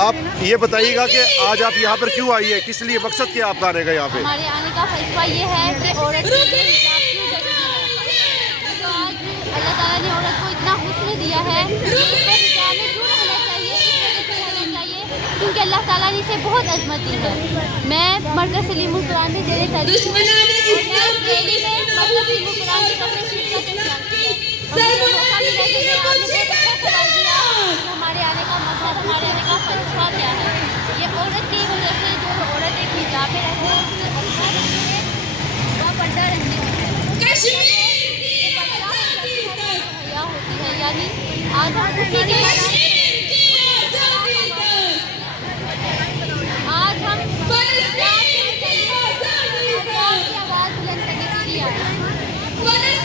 आप ये बताइएगा कि आज आप यहाँ पर क्यों आई है, किस लिए, मकसद क्या आपका आने का यहाँ पे? हमारे आने का फलसफा ये है कि औरत के लिए हिजाब क्यों जरूरी है। तो आज अल्लाह ताला ने औरत को इतना हुस्न दिया है कि उसको हिजाब में क्यों रहना चाहिए, इस वजह से रहना चाहिए क्योंकि अल्लाह ताला ने इसे बहुत अजमत दी है। मैं मरकज़ सलीमुल कुरान में जेरे तदरीस हूँ, मरकज़ सलीमुल कुरान की कवरेज का हमारे आने का मकसद, हमारे आने का फलसफा क्या है। ये औरत की वजह से जो औरत एक हिजाब में रहती है उससे पर्दा रखती है, वह पर्दा रखने की हया होती है। यानी आज हम उसी के आज हम की आवाज़ बुलंद करने के लिए आए हैं।